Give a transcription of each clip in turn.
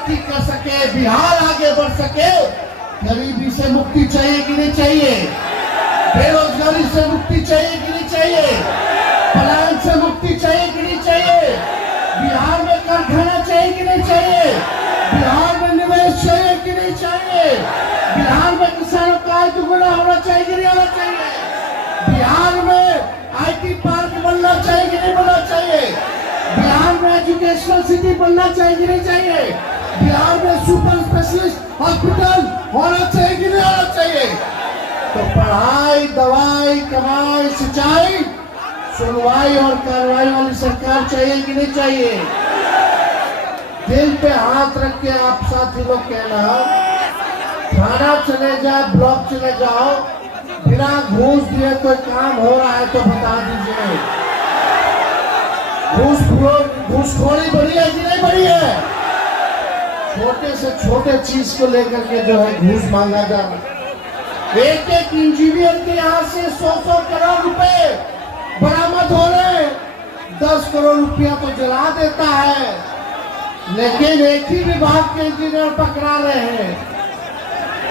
तरक्की कर सके, बिहार आगे बढ़ सके। गरीबी से मुक्ति चाहिए कि नहीं चाहिए? बेरोजगारी से मुक्ति चाहिए कि नहीं चाहिए? पलायन से मुक्ति चाहिए कि नहीं चाहिए? बिहार में कारखाना चाहिए कि नहीं चाहिए? बिहार में निवेश चाहिए कि नहीं चाहिए? बिहार में किसानों का आय दुगुना होना चाहिए कि नहीं होना चाहिए? बिहार में आईटी पार्क बनना चाहिए कि नहीं बनना चाहिए? बिहार में एजुकेशनल सिटी बनना चाहिए कि नहीं चाहिए? बिहार में सुपर स्पेशलिस्ट हॉस्पिटल होना चाहिए कि नहीं होना चाहिए? तो पढ़ाई, दवाई, कमाई, सिंचाई, सुनवाई और कार्रवाई वाली सरकार चाहिए कि नहीं चाहिए? दिल पे हाथ रख के आप साथी लोग कहना, थाना चले जाओ, ब्लॉक चले जाओ, बिना घूस दिए कोई काम हो रहा है तो बता दीजिए। घूसखोरी बढ़ी है कि नहीं बढ़ी है? छोटे से छोटे चीज को लेकर के जो है घूस मांगा जा रहा है। एक एक इंजीनियर के यहाँ से 100-100 करोड़ रुपए बरामद हो रहे। 10 करोड़ रुपया तो जला देता है, लेकिन एक ही विभाग के इंजीनियर पकड़ा रहे हैं।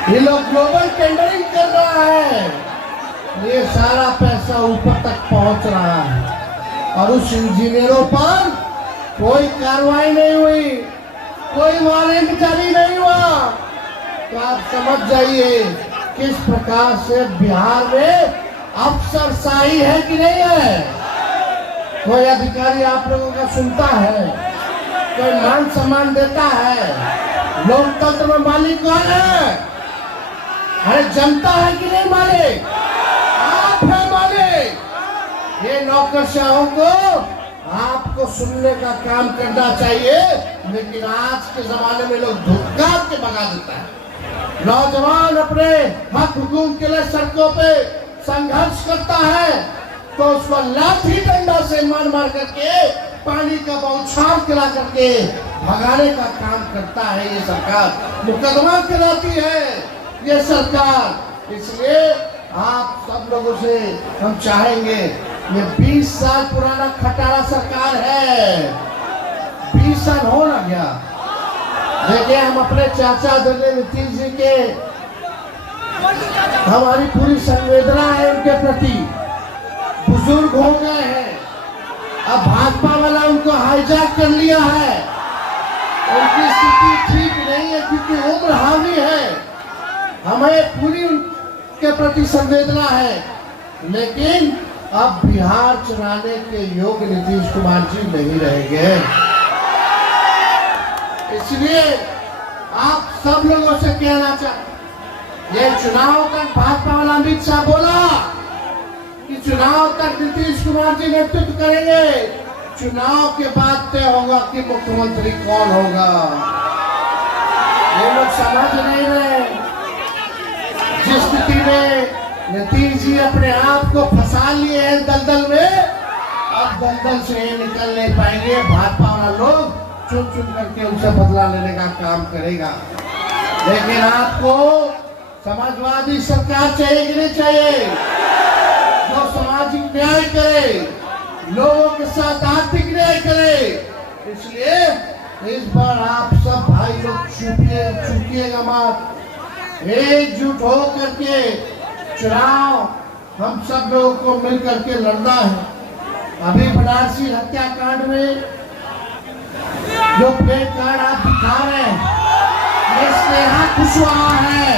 ये लोग ग्लोबल टेंडरिंग कर रहा है, ये सारा पैसा ऊपर तक पहुंच रहा है और उस इंजीनियरों पर कोई कार्रवाई नहीं हुई, कोई वारंट जारी नहीं हुआ। तो आप समझ जाइए किस प्रकार से बिहार में अफसरशाही है कि नहीं है। कोई अधिकारी आप लोगों का सुनता है? कोई मान सम्मान देता है? लोकतंत्र में मालिक कौन है? अरे जनता है कि नहीं मालिक? आप है मालिक। ये नौकरशाहों को आपको सुनने का काम करना चाहिए, लेकिन आज के जमाने में लोग धुतकार के भगा देता है। नौजवान अपने हक हुकूक के लिए सड़कों पे संघर्ष करता है तो उसको लाठी डंडा से मार मार करके, पानी का बौछार खिला करके भगाने का काम करता है ये सरकार, मुकदमा कराती है ये सरकार। इसलिए आप सब लोगों से हम चाहेंगे, ये 20 साल पुराना खटारा सरकार है, 20 साल हो ना गया। देखिए हम अपने चाचा आदरणीय नीतीश जी के, हमारी पूरी संवेदना है उनके प्रति। बुजुर्ग हो गए हैं, अब भाजपा वाला उनको हाईजैक कर लिया है, उनकी स्थिति ठीक नहीं है क्योंकि उम्र हावी है। हमें पूरी उनके प्रति संवेदना है, लेकिन अब बिहार चलाने के योग्य नीतीश कुमार जी नहीं रहेंगे। इसलिए आप सब लोगों से कहना चाहते, ये चुनाव तक भाजपा वाला अमित शाह बोला कि चुनाव तक नीतीश कुमार जी नेतृत्व करेंगे, चुनाव के बाद तय होगा कि मुख्यमंत्री कौन होगा। ये लोग समझ नहीं रहे जिस स्थिति में नीतीश जी अपने आप को फंसा लिए हैं दलदल में, अब दलदल से निकल नहीं पाएंगे। भाजपा वाला लोग चुन चुन करके उनसे बदला लेने का काम करेगा। लेकिन आपको समाजवादी सरकार चाहिए कि नहीं चाहिए, जो सामाजिक न्याय करे, लोगों के साथ आर्थिक न्याय करे। इसलिए इस बार आप सब भाई लोग चूकिएगा मत, एकजुट हो करके चुनाव हम सब लोगों को मिल करके लड़ना है। अभी बनारसी हत्याकांड में जो प्ले कार्ड आप दिखा रहे हैं, ये स्नेहा कुशवाहा है।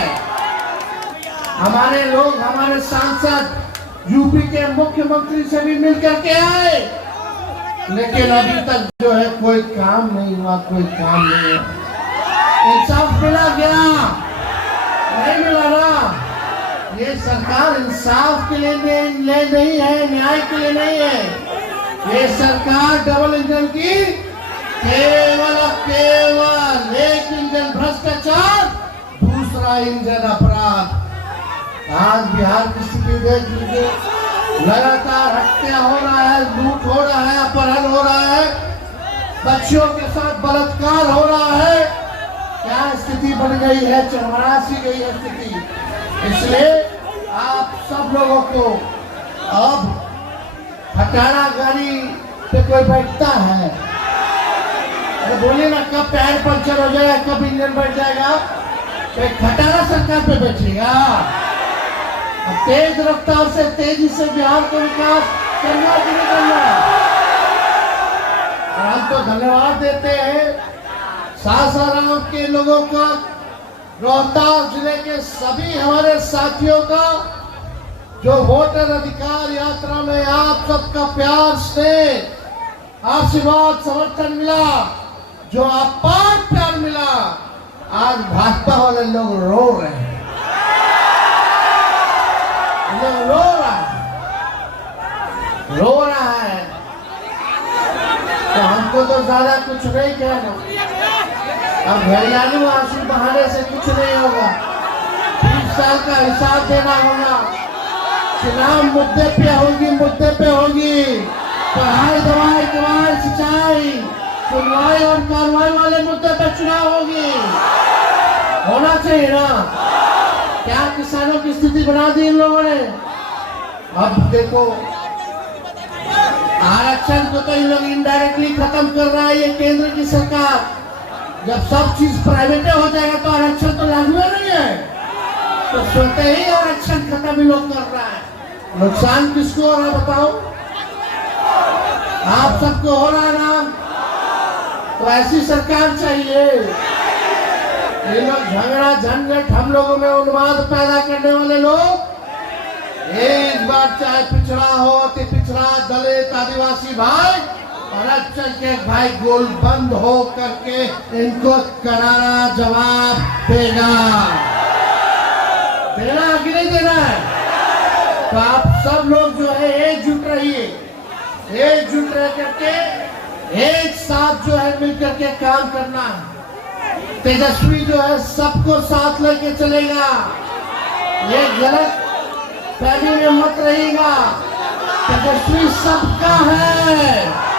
हमारे लोग, हमारे सांसद यूपी के मुख्यमंत्री से भी मिल करके आए, लेकिन अभी तक जो है कोई काम नहीं हुआ, कोई काम नहीं हुआ। इंसाफ मिला गया नहीं मिला ना। ये सरकार इंसाफ के लिए नहीं है, न्याय के लिए नहीं है। ये सरकार डबल इंजन की केवल एक इंजन भ्रष्टाचार, दूसरा इंजन अपराध। आज बिहार की स्थिति देख लीजिए, लगातार हत्या हो रहा है, लूट हो रहा है, अपहरण हो रहा है, बच्चियों के साथ बलात्कार हो रहा है। क्या स्थिति बन गई है, चरमरा सी गई है स्थिति। इसलिए आप सब लोगों को अब हटाना गाड़ी पे कोई बैठता है, अरे बोलिए ना, कब टायर पंचर हो जाएगा, कब इंजन बैठ जाएगा? तो खटारा सरकार पे बैठेगा। अब तेज रफ्तार से, तेजी से बिहार को विकास करना कि नहीं करना? और हम तो धन्यवाद देते हैं सासाराम के लोगों का, रोहतास जिले के सभी हमारे साथियों का, जो वोटर अधिकार यात्रा में आप सबका प्यार स्नेह आशीर्वाद समर्थन मिला, जो अपार प्यार मिला। आज भाजपा वाले लोग रो रहे हैं, लोग रो रहा है। तो हमको तो ज्यादा कुछ नहीं कहना, अब घरियालू आंसू बहाने से कुछ नहीं होगा। 20 साल का हिसाब देना होगा। चुनाव मुद्दे पे होगी, पढ़ाई, दवाई, दवाई, सिंचाई, सुनवाई और कार्रवाई वाले मुद्दे पे चुनाव होगी, होना चाहिए ना। क्या किसानों की स्थिति बना दी इन लोगों ने? अब देखो, आरक्षण को तो इन लोग इनडायरेक्टली खत्म कर रहा है ये केंद्र की सरकार। जब सब चीज प्राइवेट हो जाएगा तो आरक्षण तो लागू नहीं है, तो सुनते ही आरक्षण खत्म ही लोग कर रहा है। नुकसान किसको हो रहा है बताओ? आप सबको हो रहा है ना? तो ऐसी सरकार चाहिए। ये लोग झगड़ा झंझट हम लोगों में उन्माद पैदा करने वाले लोग, एक बार चाहे पिछड़ा हो, अति पिछड़ा, दलित, आदिवासी भाई, आरक्षण के भाई गोल बंद हो करके इनको करारा जवाब देना कि नहीं देना है? तो आप सब लोग जो है एकजुट रहिए, एकजुट रह करके एक साथ जो है मिलकर के काम करना। तेजस्वी जो है सबको साथ लेके चलेगा, ये गलत फहमी में मत रहिएगा। तेजस्वी सबका है।